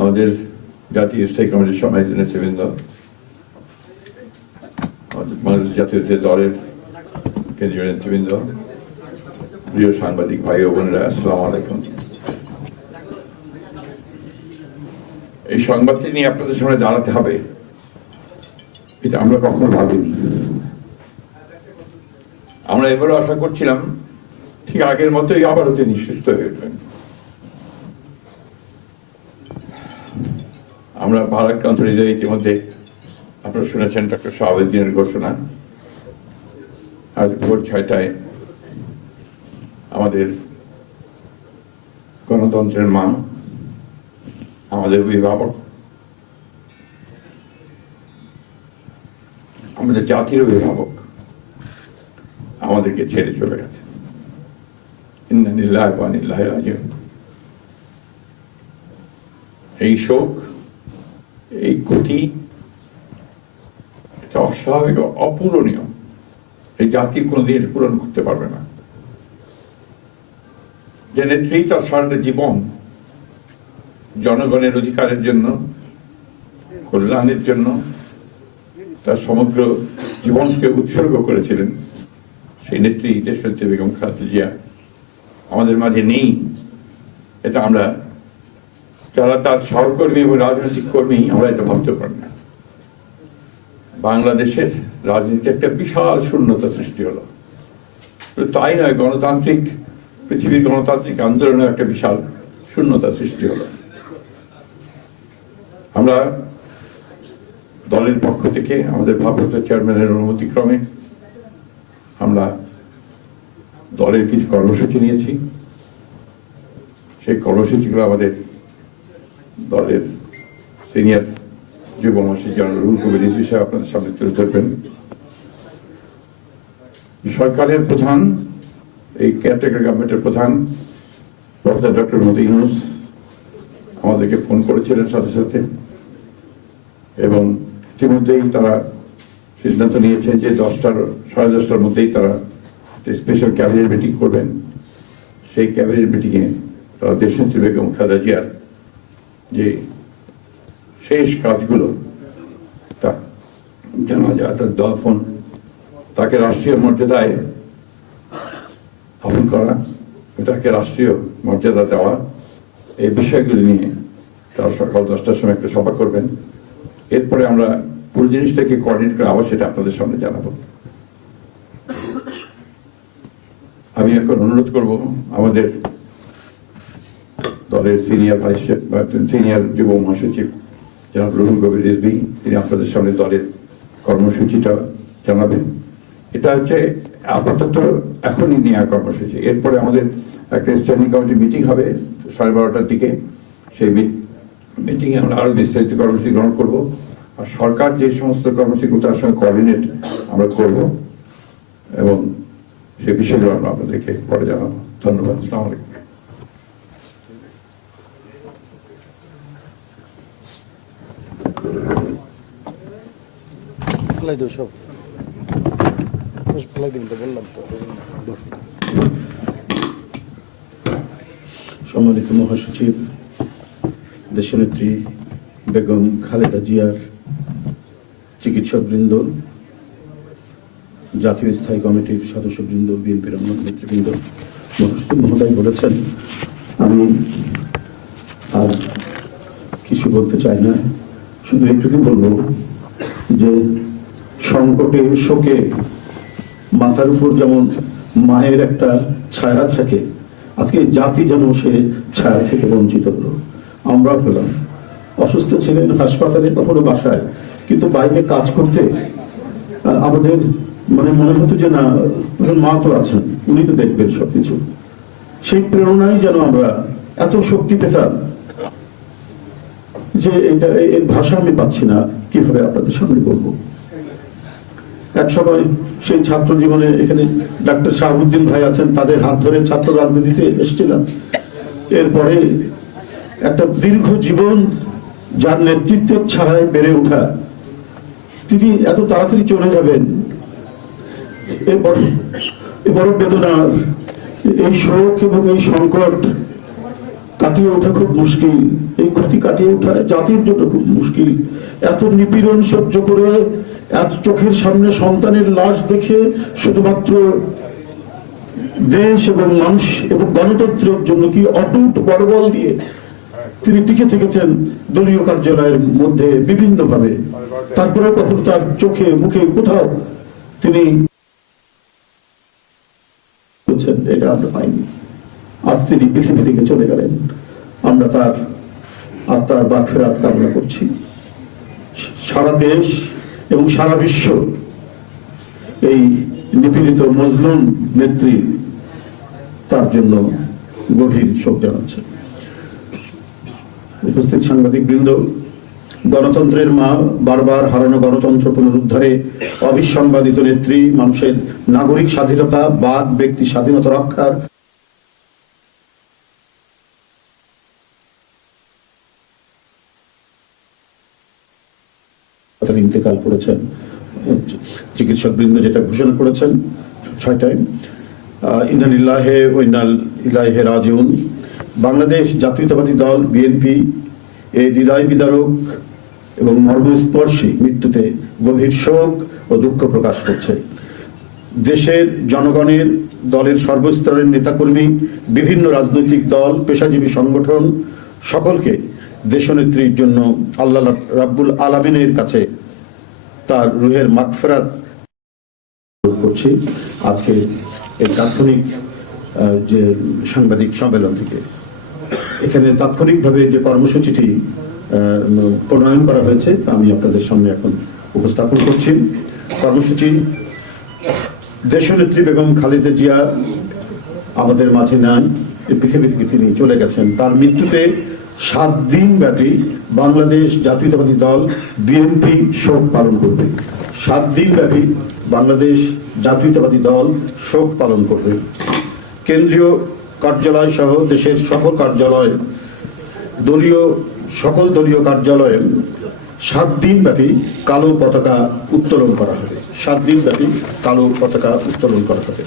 আমাদের জাতীয় স্থায়ী কমিটির সম্মানিত নেতৃবৃন্দ বাংলাদেশ জাতীয় দলের কেন্দ্রীয় নেতৃবৃন্দ, প্রিয় সাংবাদিক ভাই ও বোনেরা, আসসালামু আলাইকুম। এই সংবাদটি নিয়ে আপনাদের সামনে দাঁড়াতে হবে, এটা আমরা কখনো ভাবিনি। আমরা এবারও আশা করছিলাম, ঠিক আগের মতোই আবারও তিনি সুস্থ হয়ে উঠবেন। আমরা ভারাক্রান্ত হৃদয়ে ইতিমধ্যে আপনারা শুনেছেন ডক্টর শাহাবুদ্দিনের ঘোষণা। আজ ভোর ছয়টায় আমাদের গণতন্ত্রের মা আমাদের অভিভাবক, আমাদের জাতির অভিভাবক আমাদেরকে ছেড়ে চলে গেছে। এই শোক এই ক্ষতি এটা অস্বাভাবিক অপূরণীয়। এই জাতি কোনোদিন পূরণ করতে পারবে না। যে নেত্রী, তার সারাটা জীবন জনগণের অধিকারের জন্য, কল্যাণের জন্য, তার সমগ্র জীবনকে উৎসর্গ করেছিলেন সেই নেত্রী দেশনেত্রী বেগম খালেদা জিয়া। আমাদের মাঝে নেই, এটা আমরা যারা তার সহকর্মী এবং রাজনৈতিক কর্মী, আমরা এটা ভাবতে পারি না। বাংলাদেশের রাজনীতি একটা বিশাল শূন্যতা সৃষ্টি হলো। তাই নয়, গণতান্ত্রিক, পৃথিবীর গণতান্ত্রিক আন্দোলনে একটা বিশাল শূন্যতা সৃষ্টি হলো। আমরা দলের পক্ষ থেকে, আমাদের ভারপ্রাপ্ত চেয়ারম্যানের অনুমতিক্রমে আমরা দলের কিছু কর্মসূচি নিয়েছি। সেই কর্মসূচিগুলো আমাদের দলের সিনিয়র যুব মহাসচিব জেনারেল রুল কবির সাহেব আপনাদের সামনে তুলে ধরবেন। সরকারের প্রধান, এই কেয়ারটেকার গভর্নমেন্টের প্রধান, প্রফেসর ডক্টর মোদী ইউনুস আমাদেরকে ফোন করেছিলেন সাথে সাথে এবং ইতিমধ্যেই তারা সিদ্ধান্ত নিয়েছেন যে দশটার, সাড়ে দশটার মধ্যেই তারা স্পেশাল ক্যাবিনেট মিটিং করবেন। সেই ক্যাবিনেট মিটিংয়ে তারা দেশনেত্রী বেগম খালেদা জিয়ার যে শেষ কাজগুলো, তা জানাজা তার দফন, তাকে রাষ্ট্রীয় মর্যাদায় দাফন করা, তাকে রাষ্ট্রীয় মর্যাদা দেওয়া, এই বিষয়গুলি নিয়ে তারা সকাল দশটার সময় একটা সভা করবেন। এরপরে আমরা পুরো জিনিসটাকে কোঅর্ডিনেট করা আবার সেটা আপনাদের সামনে জানাব। আমি এখন অনুরোধ করব আমাদের দলের সিনিয়র ভাইস সিনিয়র যুব মহাসচিব জনাব রুহুল কবির রিজভি তিনি আপনাদের সামনে দলের কর্মসূচিটা জানাবেন এটা হচ্ছে আপাতত এখনই নেওয়া কর্মসূচি এরপরে আমাদের একটা স্ট্যান্ডিং কমিটি মিটিং হবে সাড়ে বারোটার দিকে সেই মিটিংয়ে আমরা আরও বিস্তারিত কর্মসূচি গ্রহণ করব আর সরকার যে সমস্ত কর্মসূচিগুলো তার সঙ্গে কোঅর্ডিনেট আমরা করব এবং সে বিষয়গুলো আমরা আপনাদেরকে পরে জানাব ধন্যবাদ আসসালামু আলাইকুম ফেলাই দেবো সব। ফেলাই দিন তো বললাম তো। সম্মানিত মহাসচিব, দেশনেত্রী বেগম খালেদা জিয়ার চিকিৎসকবৃন্দ, জাতীয় স্থায়ী কমিটির সদস্যবৃন্দ, বিএনপির নেতৃবৃন্দ, মহাসচিব মহোদয় বলেছেন, আমি আর কিছু বলতে চাই না। শুধু এইটুকু বলব যে সংকটে শোকে মাথার উপর যেমন মায়ের একটা ছায়া থাকে, আজকে জাতি যেন সে ছায়া থেকে বঞ্চিত হলো। আমরা হলাম। অসুস্থ ছিলেন হাসপাতালে, কখনো বাসায়। কিন্তু বাইরে কাজ করতে আমাদের মানে মনে হতো যে না মা তো আছেন, উনি তো দেখবেন সবকিছু। সেই প্রেরণাই যেন আমরা এত শক্তি পেতাম যে এটা, এর ভাষা আমি পাচ্ছি না, কীভাবে আপনাদের সামনে বলব? এক সময় সেই ছাত্র জীবনে এখানে ডাক্তার শাহাবুদ্দিন ভাই আছেন, তাদের হাত ধরে ছাত্র রাজনীতিতে এসেছিলাম। এরপরে একটা দীর্ঘ জীবন যার নেতৃত্বের ছায়ায় বেড়ে ওঠা, তিনি এত তাড়াতাড়ি চলে যাবেন এ বড় বেদনার, এই শোক এবং এই সংকট কাটিয়ে ওঠা খুব মুশকিল, এই ক্ষতি কাটিয়ে ওঠা জাতির জন্য খুব মুশকিল। এত নিপীড়ন সহ্য করে এত চোখের সামনে সন্তানের লাশ দেখে শুধুমাত্র দেশ এবং মানুষ এবং গণতন্ত্রের জন্য কি অটুট বড়বল দিয়ে তিনি টিকে থেকেছেন দলীয় কার্যালয়ের মধ্যে বিভিন্নভাবে? তারপরে কখনো তার চোখে, মুখে কোথাও তিনি এটা আমরা পাইনি। আজ তিনি পৃথিবী থেকে চলে গেলেন। আমরা তার আত্মার বাক ফেরাত কামনা করছি। সারা দেশ এবং সারা বিশ্ব এই নিপীড়িত মজলুম নেত্রী তার জন্য গভীর শোক জানাচ্ছে। উপস্থিত সাংবাদিক বৃন্দ গণতন্ত্রের মা বারবার হারানো গণতন্ত্র পুনরুদ্ধারে অবিসংবাদিত নেত্রী, মানুষের নাগরিক স্বাধীনতা বাদ ব্যক্তি স্বাধীনতা রক্ষার তার ইন্তেকাল করেছেন। চিকিৎসক বৃন্দ যেটা ঘোষণা করেছেন ছয়টায়। আহ, ইন্নালিল্লাহে ও ইন্নাল ইলাহে রাজিউন। বাংলাদেশ জাতীয়তাবাদী দল বিএনপি এ হৃদয় বিদারক এবং মর্মস্পর্শী মৃত্যুতে গভীর শোক ও দুঃখ প্রকাশ করছে। দেশের জনগণের দলের সর্বস্তরের নেতাকর্মী বিভিন্ন রাজনৈতিক দল পেশাজীবী সংগঠন সকলকে দেশনেত্রীর জন্য আল্লাহ রাব্বুল আলামিনের কাছে তার রুহের মাগফিরাত করছি। আজকে এই তাৎক্ষণিক যে সাংবাদিক সম্মেলন থেকে। এখানে তাৎক্ষণিকভাবে যে কর্মসূচিটি প্রণয়ন করা হয়েছে, তা আমি আপনাদের সামনে এখন উপস্থাপন করছি। কর্মসূচি, দেশনেত্রী বেগম খালেদা জিয়া আমাদের মাঝে নাই। পৃথিবী থেকে তিনি চলে গেছেন। তার মৃত্যুতে সাত দিন ব্যাপী বাংলাদেশ জাতীয়তাবাদী দল বিএনপি শোক পালন করবে। সাত দিন ব্যাপী বাংলাদেশ জাতীয়তাবাদী দল শোক পালন করবে। কেন্দ্রীয় কার্যালয় সহ দেশের সকল কার্যালয়, দলীয়, সকল দলীয় কার্যালয়ে সাত দিন ব্যাপী কালো পতাকা উত্তোলন করা হবে। সাত দিন ব্যাপী কালো পতাকা উত্তোলন করা হবে।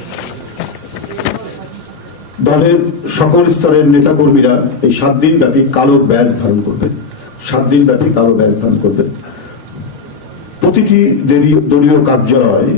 দলের সকল স্তরের নেতাকর্মীরা এই সাত দিন ব্যাপী কালো ব্যাজ ধারণ করবেন সাত দিন ব্যাপী কালো ব্যাজ ধারণ করবেন প্রতিটি দলীয়- কার্যালয়